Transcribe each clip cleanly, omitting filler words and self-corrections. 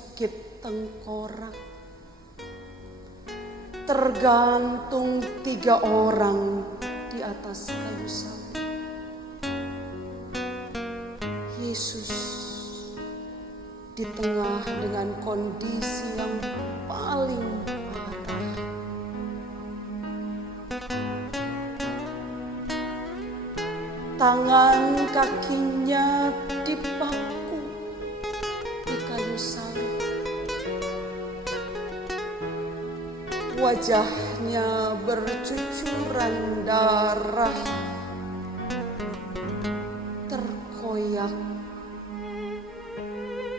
sakit tengkorak. Tergantung 3 orang di atas kayu salib. Yesus di tengah dengan kondisi yang paling parah. Tangan kakinya dipaku di kayu salib. Wajahnya bercucuran darah, terkoyak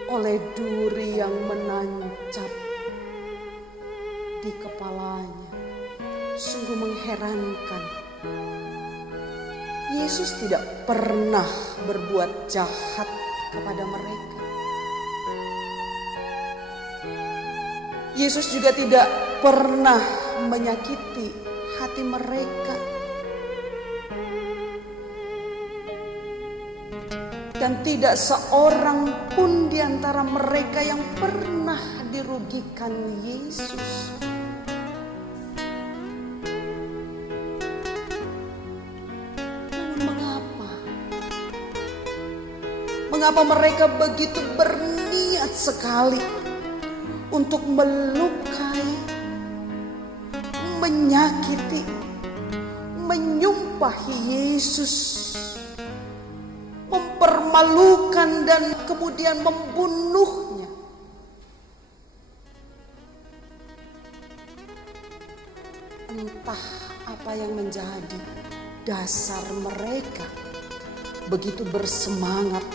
oleh duri yang menancap di kepalanya. Sungguh mengherankan. Yesus tidak pernah berbuat jahat kepada mereka. Yesus juga tidak pernah menyakiti hati mereka. Dan tidak seorang pun di antara mereka yang pernah dirugikan Yesus. Mengapa mereka begitu berniat sekali untuk melukai, menyakiti, menyumpahi Yesus, mempermalukan dan kemudian membunuhnya? Entah apa yang menjadi dasar mereka begitu bersemangat,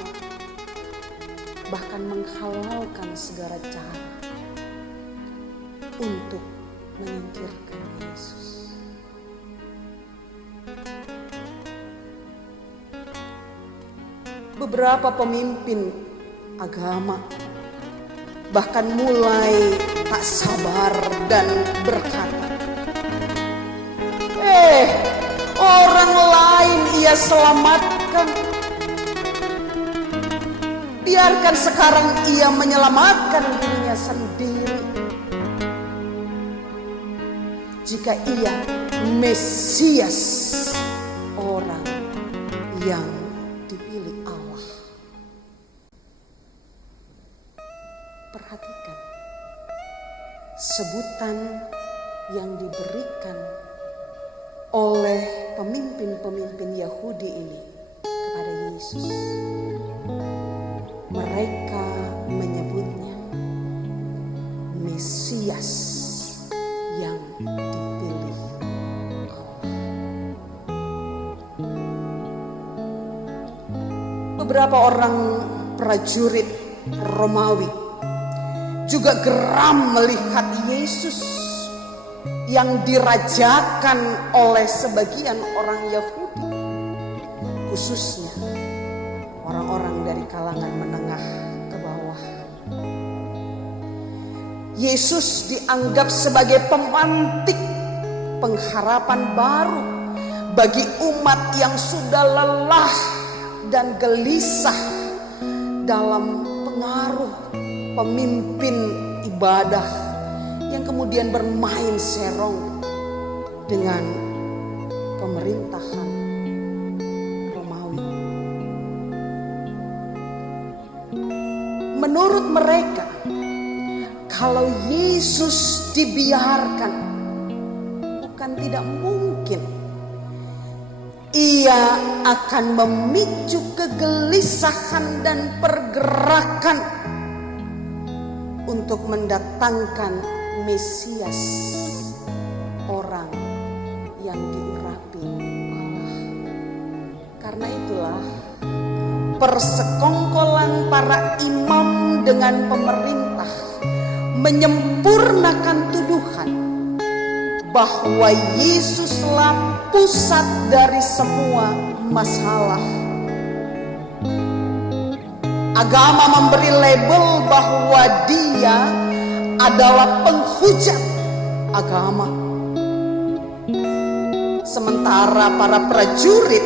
bahkan menghalalkan segala cara untuk menyingkirkan Yesus. Beberapa pemimpin agama bahkan mulai tak sabar dan berkata, orang lain ia selamatkan, biarkan sekarang ia menyelamatkan dirinya sendiri. Jika ia Mesias, orang yang dipilih Allah. Perhatikan sebutan yang diberikan oleh pemimpin-pemimpin Yahudi ini kepada Yesus. Mereka menyebutnya Mesias yang dipilih Allah. Beberapa orang prajurit Romawi juga geram melihat Yesus yang dirajakan oleh sebagian orang Yahudi, khususnya orang-orang dari kalangan menengah ke bawah. Yesus dianggap sebagai pemantik pengharapan baru bagi umat yang sudah lelah dan gelisah dalam pengaruh pemimpin ibadah yang kemudian bermain serong dengan pemerintahan Romawi. Menurut mereka, kalau Yesus dibiarkan, bukan tidak mungkin ia akan memicu kegelisahan dan pergerakan untuk mendatangkan Mesias, orang yang diurapi Allah. Karena itulah persekongkolan para imam dengan pemerintah menyempurnakan tuduhan bahwa Yesuslah pusat dari semua masalah. Agama memberi label bahwa dia adalah penghujat agama. Sementara para prajurit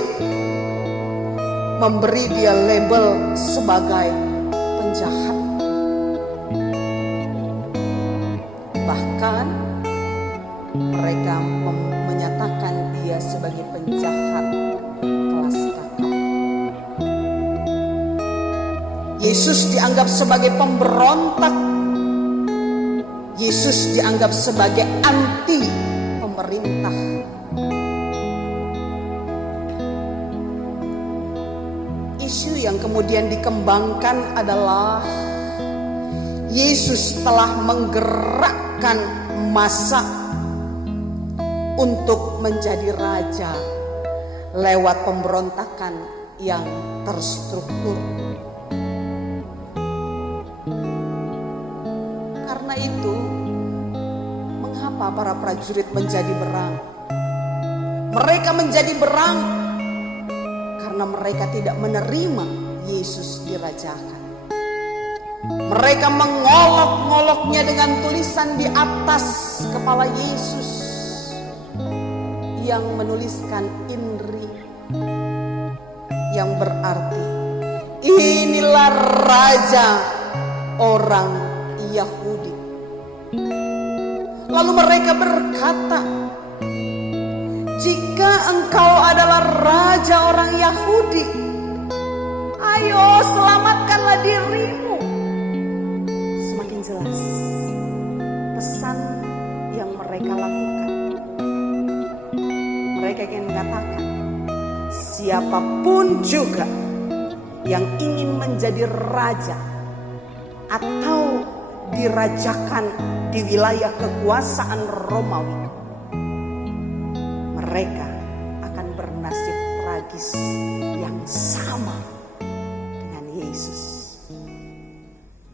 memberi dia label sebagai penjahat. Bahkan mereka menyatakan dia sebagai penjahat kelas kakap. Yesus dianggap sebagai pemberontak. Yesus dianggap sebagai anti pemerintah. Isu yang kemudian dikembangkan adalah Yesus telah menggerakkan massa untuk menjadi raja lewat pemberontakan yang terstruktur. Karena itu, mengapa para prajurit menjadi berang? Mereka menjadi berang karena mereka tidak menerima Yesus dirajakan. Mereka mengolok-ngoloknya dengan tulisan di atas kepala Yesus yang menuliskan INRI, yang berarti inilah raja orang Yahudi. Lalu mereka berkata, jika engkau adalah raja orang Yahudi, ayo selamatkanlah dirimu. Semakin jelas pesan yang mereka lakukan. Mereka ingin mengatakan, siapapun juga yang ingin menjadi raja atau dirajakan di wilayah kekuasaan Romawi, mereka akan bernasib tragis yang sama dengan Yesus.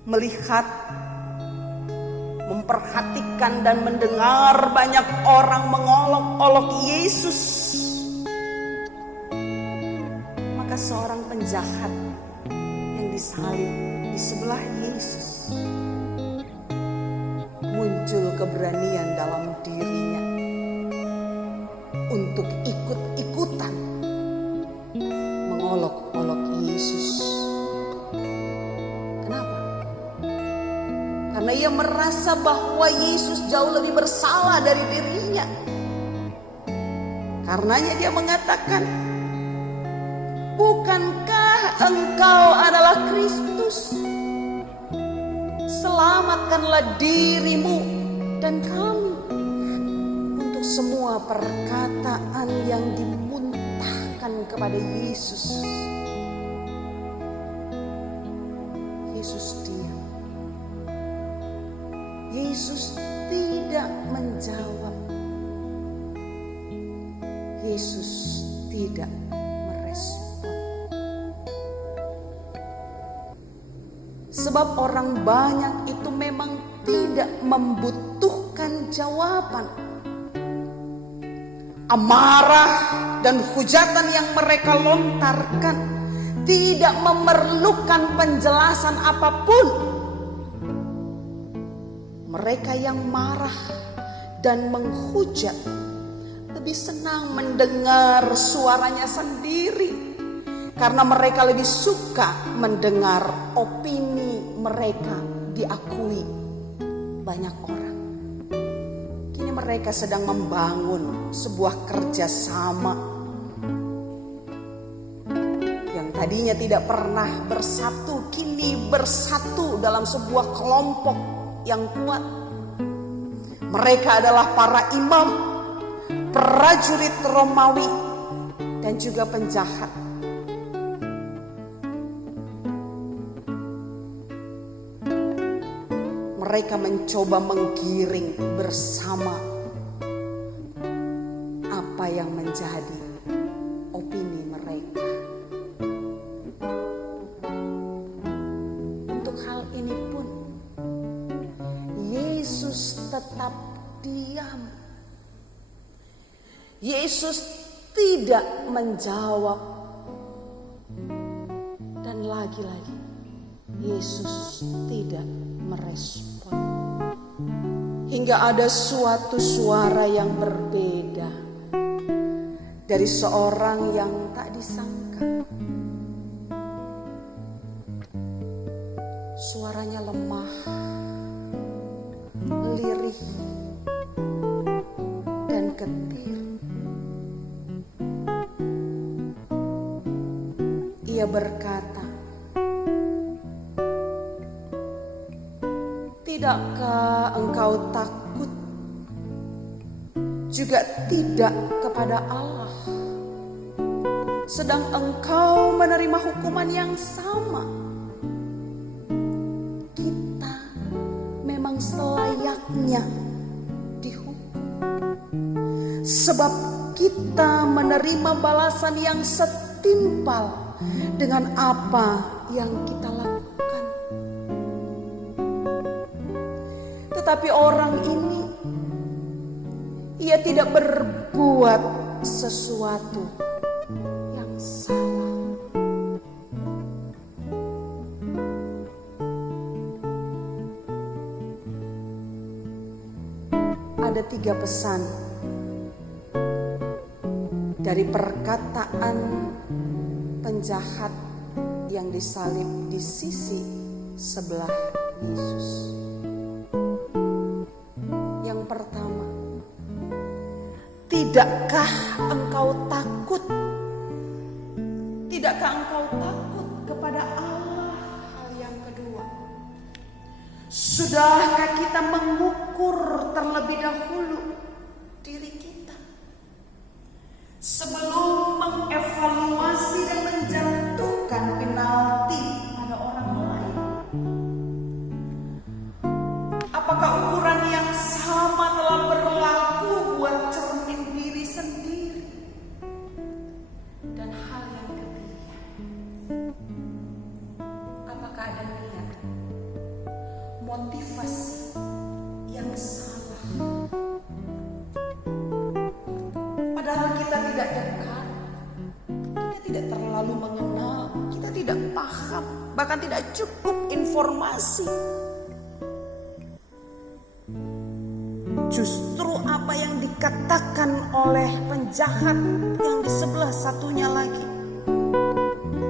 Melihat, memperhatikan dan mendengar banyak orang mengolok-olok Yesus, maka seorang penjahat yang disalib di sebelah Yesus muncul keberanian dalam dirinya untuk ikut-ikutan mengolok-olok Yesus. Kenapa? Karena ia merasa bahwa Yesus jauh lebih bersalah dari dirinya. Karenanya dia mengatakan, bukankah engkau adalah Kristus? Selamatkanlah dirimu dan kami. Untuk semua perkataan yang dimuntahkan kepada Yesus, Yesus diam. Yesus tidak menjawab. Yesus tidak merespon. Sebab orang banyak itu memang tidak membutuhkan jawaban. Amarah dan hujatan yang mereka lontarkan tidak memerlukan penjelasan apapun. Mereka yang marah dan menghujat lebih senang mendengar suaranya sendiri, karena mereka lebih suka mendengar opini mereka diakui banyak orang. Kini mereka sedang membangun sebuah kerjasama yang tadinya tidak pernah bersatu, kini bersatu dalam sebuah kelompok yang kuat. Mereka adalah para imam, prajurit Romawi, dan juga penjahat. Mereka mencoba menggiring bersama apa yang menjadi opini mereka. Untuk hal ini pun Yesus tetap diam. Yesus tidak menjawab. Dan lagi-lagi Yesus tidak merespon. Hingga ada suatu suara yang berbeda dari seorang yang tak disangka. Suaranya lemah, lirih dan getir. Ia berkata, "Tidakkah engkau takut juga tidak kepada Allah, sedang engkau menerima hukuman yang sama? Kita memang selayaknya dihukum, sebab kita menerima balasan yang setimpal dengan apa yang kita lakukan." Tetapi orang ini, ia tidak berbuat sesuatu yang salah. Ada 3 pesan dari perkataan penjahat yang disalib di sisi sebelah Yesus. Yang pertama, tidakkah engkau takut? Tidakkah engkau takut kepada Allah? Hal yang kedua, sudahkah kita mengukur terlebih dahulu diri kita sebelum mengevaluasi dan menjatuhkan penalti pada orang lain? Apakah ukuran yang sama telah berlaku buat cermin diri sendiri? Dan hal yang ketiga, apakah ada niat, motivasi yang salah? Padahal kita tidak dekat, kita tidak terlalu mengenal, kita tidak paham, bahkan tidak cukup informasi. Justru apa yang dikatakan oleh penjahat yang di sebelah satunya lagi,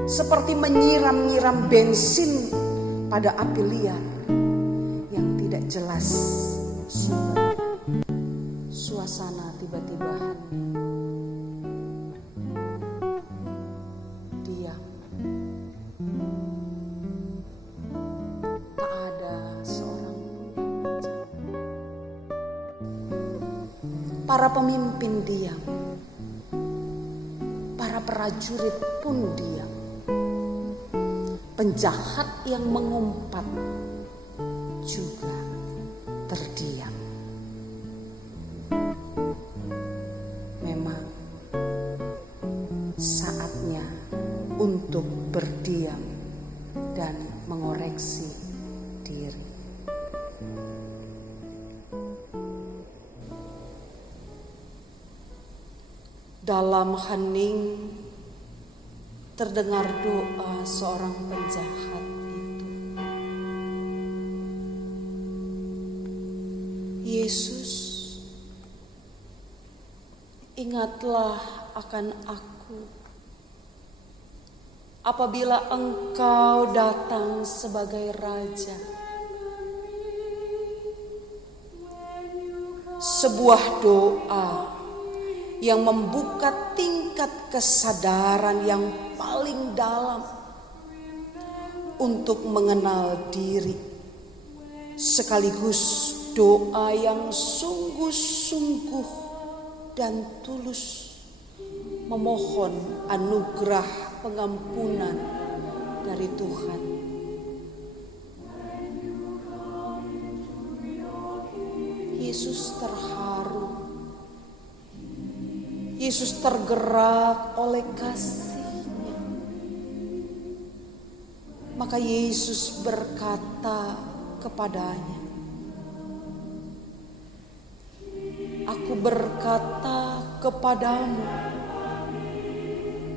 seperti menyiram-nyiram bensin pada api liar yang tidak jelas sumbernya. Suasana tiba-tiba diam. Tak ada seorang pun. Para pemimpin diam. Para prajurit pun diam. Penjahat yang mengumpat juga terdiam. Memang saatnya untuk berdiam dan mengoreksi diri. Dalam hening terdengar doa seorang penjahat itu. Yesus, ingatlah akan aku apabila Engkau datang sebagai Raja. Sebuah doa yang membuka tingkat kesadaran yang paling dalam untuk mengenal diri, sekaligus doa yang sungguh-sungguh dan tulus memohon anugerah pengampunan dari Tuhan. Yesus terharu. Yesus tergerak oleh kasih-Nya. Maka Yesus berkata kepadanya, "Aku berkata kepadamu,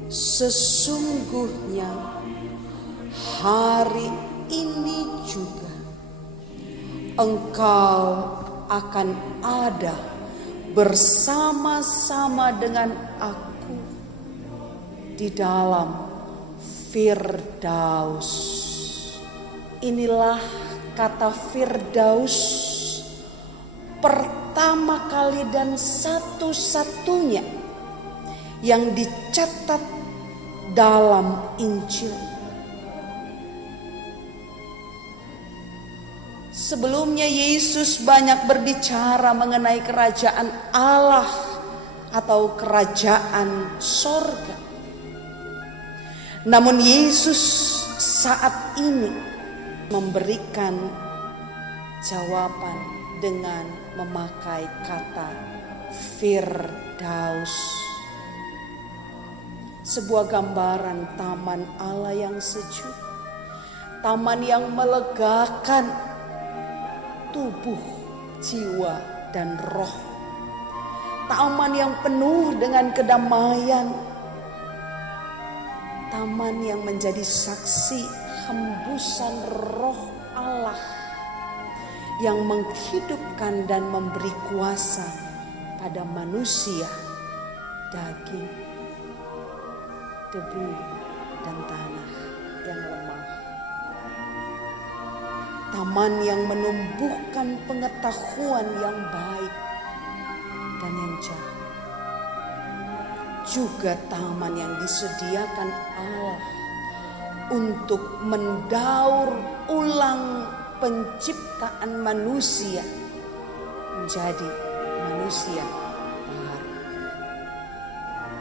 sesungguhnya hari ini juga engkau akan ada bersama-sama dengan aku di dalam Firdaus." Inilah kata Firdaus kali dan satu-satunya yang dicatat dalam Injil. Sebelumnya Yesus banyak berbicara mengenai kerajaan Allah atau kerajaan sorga. Namun Yesus saat ini memberikan jawaban dengan memakai kata Firdaus. Sebuah gambaran taman Allah yang sejuk, taman yang melegakan tubuh, jiwa, dan roh. Taman yang penuh dengan kedamaian. Taman yang menjadi saksi hembusan roh Allah yang menghidupkan dan memberi kuasa pada manusia, daging, debu, dan tanah yang lemah. Taman yang menumbuhkan pengetahuan yang baik dan yang jahat. Juga taman yang disediakan Allah untuk mendaur ulang penciptaan manusia menjadi manusia baru.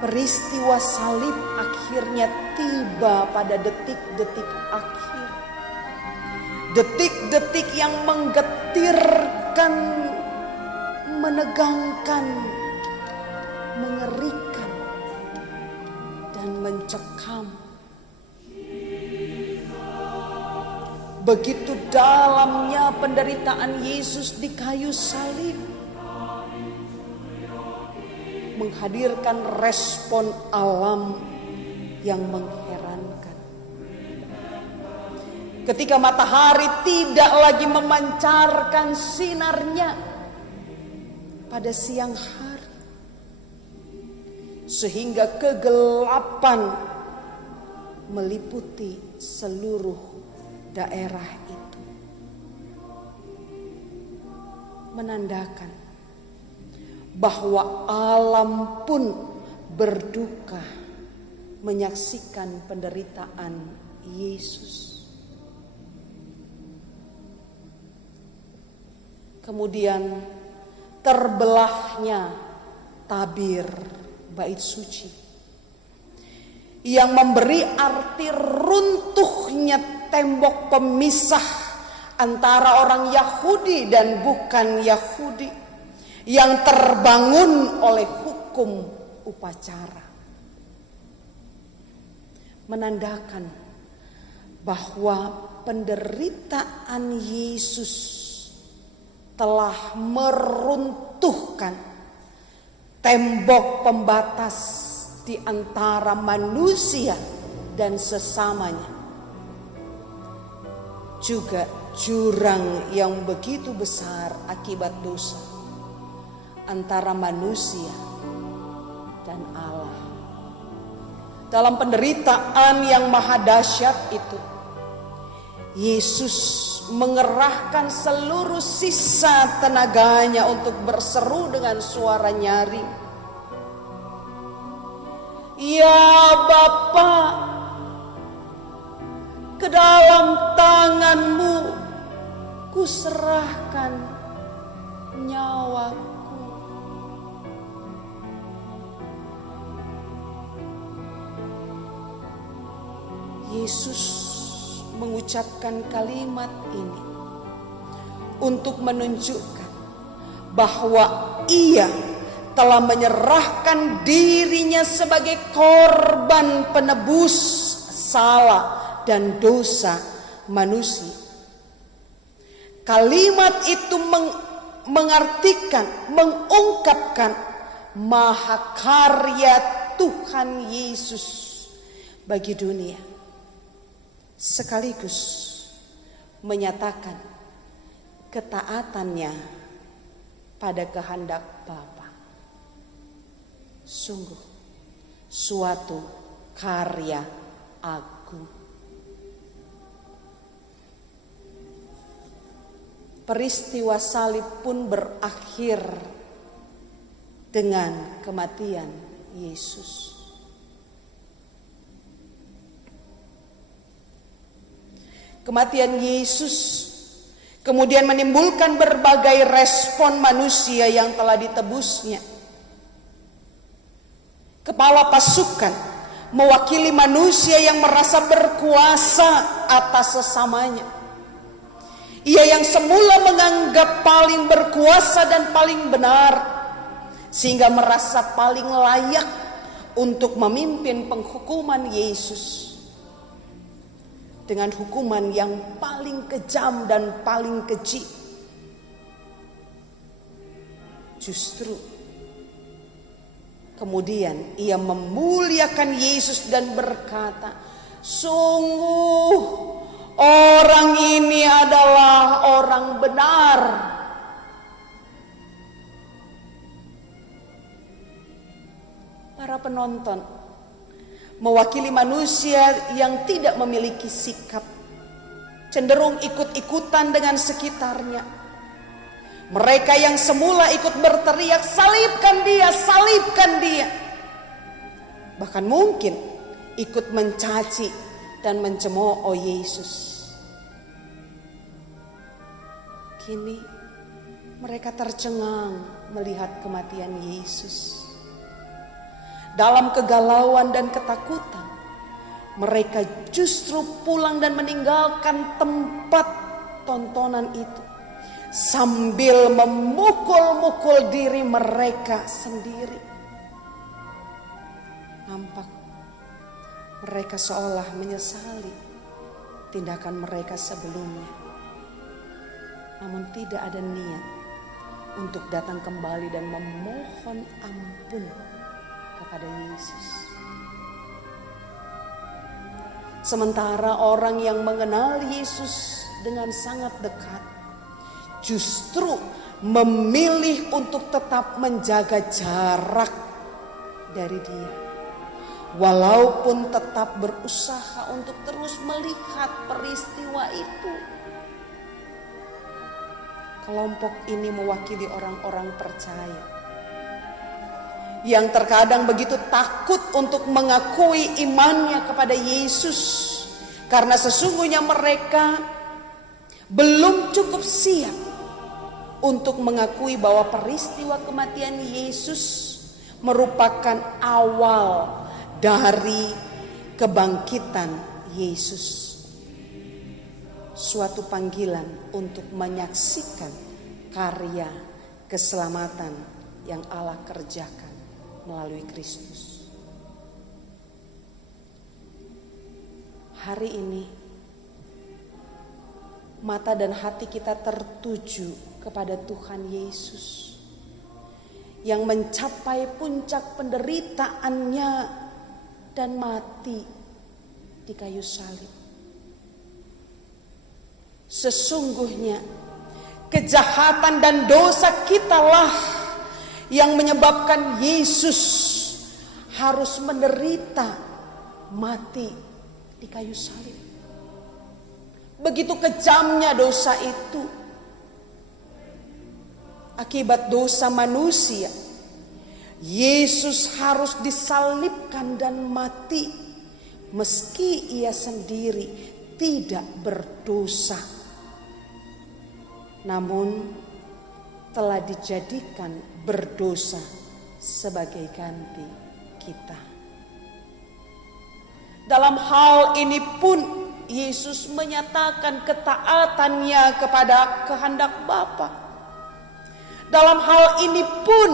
Peristiwa salib akhirnya tiba pada detik-detik akhir. Detik-detik yang menggetirkan, menegangkan, mengerikan, dan mencekam. Begitu dalamnya penderitaan Yesus di kayu salib, menghadirkan respon alam yang mengherankan. Ketika matahari tidak lagi memancarkan sinarnya pada siang hari, sehingga kegelapan meliputi seluruh daerah itu, menandakan bahwa alam pun berduka menyaksikan penderitaan Yesus. Kemudian terbelahnya tabir bait suci yang memberi arti runtuhnya tembok pemisah antara orang Yahudi dan bukan Yahudi yang terbangun oleh hukum upacara, menandakan bahwa penderitaan Yesus telah meruntuhkan tembok pembatas di antara manusia dan sesamanya. Juga jurang yang begitu besar akibat dosa antara manusia dan Allah. Dalam penderitaan yang maha dahsyat itu, Yesus mengerahkan seluruh sisa tenaganya untuk berseru dengan suara nyaring. Ya Bapa, ke dalam tangan-Mu kuserahkan nyawaku. Yesus mengucapkan kalimat ini untuk menunjukkan bahwa Ia telah menyerahkan dirinya sebagai korban penebus salah dan dosa manusia. Kalimat itu mengartikan, mengungkapkan mahakarya Tuhan Yesus bagi dunia, sekaligus menyatakan ketaatannya pada kehendak Bapa. Sungguh suatu karya agung. Peristiwa salib pun berakhir dengan kematian Yesus. Kematian Yesus kemudian menimbulkan berbagai respon manusia yang telah ditebusnya. Kepala pasukan mewakili manusia yang merasa berkuasa atas sesamanya. Ia yang semula menganggap paling berkuasa dan paling benar, sehingga merasa paling layak untuk memimpin penghukuman Yesus dengan hukuman yang paling kejam dan paling keji. Justru kemudian ia memuliakan Yesus dan berkata, "Sungguh orang ini adalah orang benar." Para penonton mewakili manusia yang tidak memiliki sikap, cenderung ikut-ikutan dengan sekitarnya. Mereka yang semula ikut berteriak, "Salibkan dia, salibkan dia!" Bahkan mungkin ikut mencaci dan mencemooh Yesus. Kini mereka tercengang melihat kematian Yesus. Dalam kegalauan dan ketakutan, mereka justru pulang dan meninggalkan tempat tontonan itu sambil memukul-mukul diri mereka sendiri. Nampak mereka seolah menyesali tindakan mereka sebelumnya, namun tidak ada niat untuk datang kembali dan memohon ampun kepada Yesus. Sementara orang yang mengenal Yesus dengan sangat dekat justru memilih untuk tetap menjaga jarak dari dia, walaupun tetap berusaha untuk terus melihat peristiwa itu. Kelompok ini mewakili orang-orang percaya yang terkadang begitu takut untuk mengakui imannya kepada Yesus, karena sesungguhnya mereka belum cukup siap untuk mengakui bahwa peristiwa kematian Yesus merupakan awal dari kebangkitan Yesus. Suatu panggilan untuk menyaksikan karya keselamatan yang Allah kerjakan melalui Kristus. Hari ini mata dan hati kita tertuju kepada Tuhan Yesus yang mencapai puncak penderitaannya dan mati di kayu salib. Sesungguhnya kejahatan dan dosa kitalah yang menyebabkan Yesus harus menderita mati di kayu salib. Begitu kejamnya dosa itu. Akibat dosa manusia, Yesus harus disalibkan dan mati, meski ia sendiri tidak berdosa, namun telah dijadikan berdosa sebagai ganti kita. Dalam hal ini pun Yesus menyatakan ketaatannya kepada kehendak Bapa. Dalam hal ini pun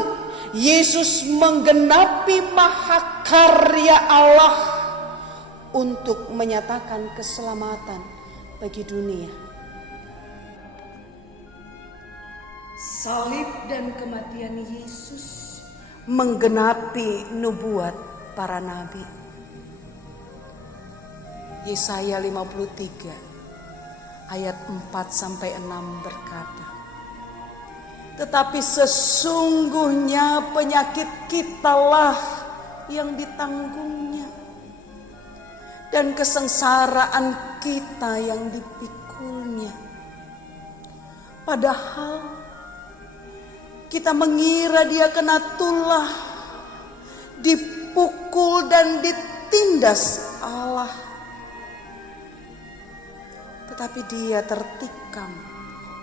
Yesus menggenapi mahakarya Allah untuk menyatakan keselamatan bagi dunia. Salib dan kematian Yesus menggenapi nubuat para nabi. Yesaya 53 ayat 4-6 berkata, "Tetapi sesungguhnya penyakit kitalah yang ditanggungnya, dan kesengsaraan kita yang dipikulnya. Padahal Kita mengira dia kena tulah, dipukul dan ditindas Allah. Tetapi dia tertikam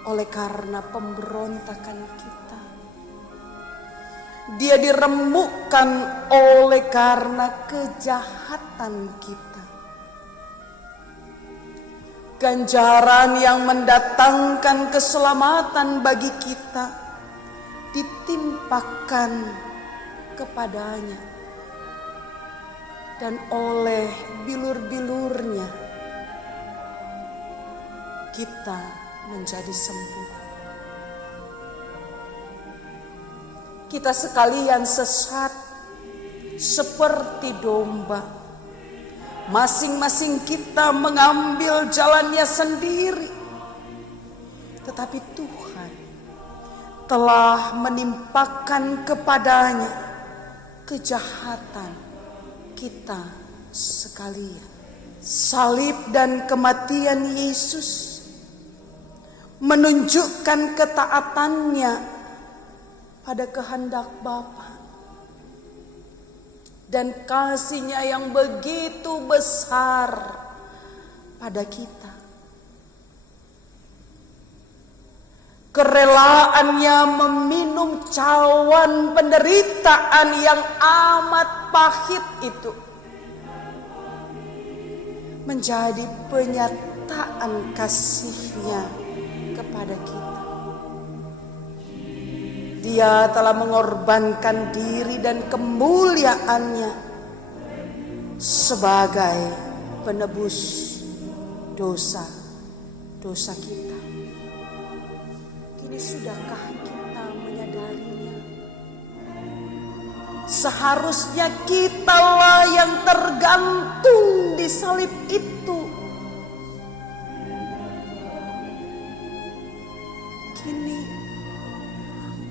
oleh karena pemberontakan kita. Dia diremukkan oleh karena kejahatan kita. Ganjaran yang mendatangkan keselamatan bagi kita ditimpakan kepadanya, dan oleh bilur-bilurnya kita menjadi sembuh. Kita sekalian sesat seperti domba. Masing-masing kita mengambil jalannya sendiri. Tetapi Tuhan telah menimpakan kepadanya kejahatan kita sekalian. Salib dan kematian Yesus menunjukkan ketaatannya pada kehendak Bapa dan kasih-Nya yang begitu besar pada kita. Kerelaannya meminum cawan penderitaan yang amat pahit itu menjadi penyataan kasih-Nya kepada kita. Dia telah mengorbankan diri dan kemuliaannya sebagai penebus dosa-dosa kita. Kini sudahkah kita menyadarinya? Seharusnya kitalah yang tergantung di salib itu. Kini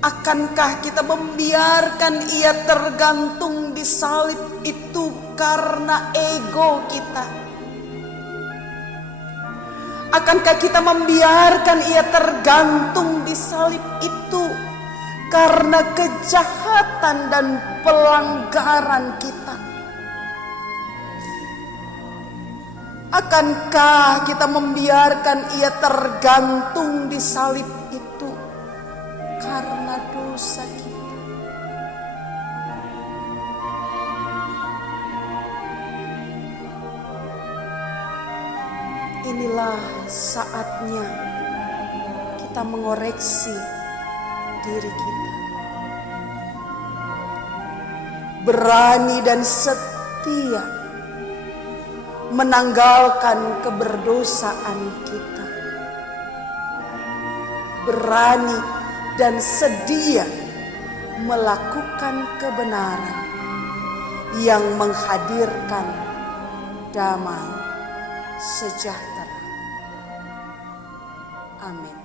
akankah kita membiarkan ia tergantung di salib itu karena ego kita? Akankah kita membiarkan ia tergantung di salib itu karena kejahatan dan pelanggaran kita? Akankah kita membiarkan ia tergantung di salib itu karena dosa kita? Inilah saatnya kita mengoreksi diri kita. Berani dan setia menanggalkan keberdosaan kita. Berani dan sedia melakukan kebenaran yang menghadirkan damai sejahtera. Amin.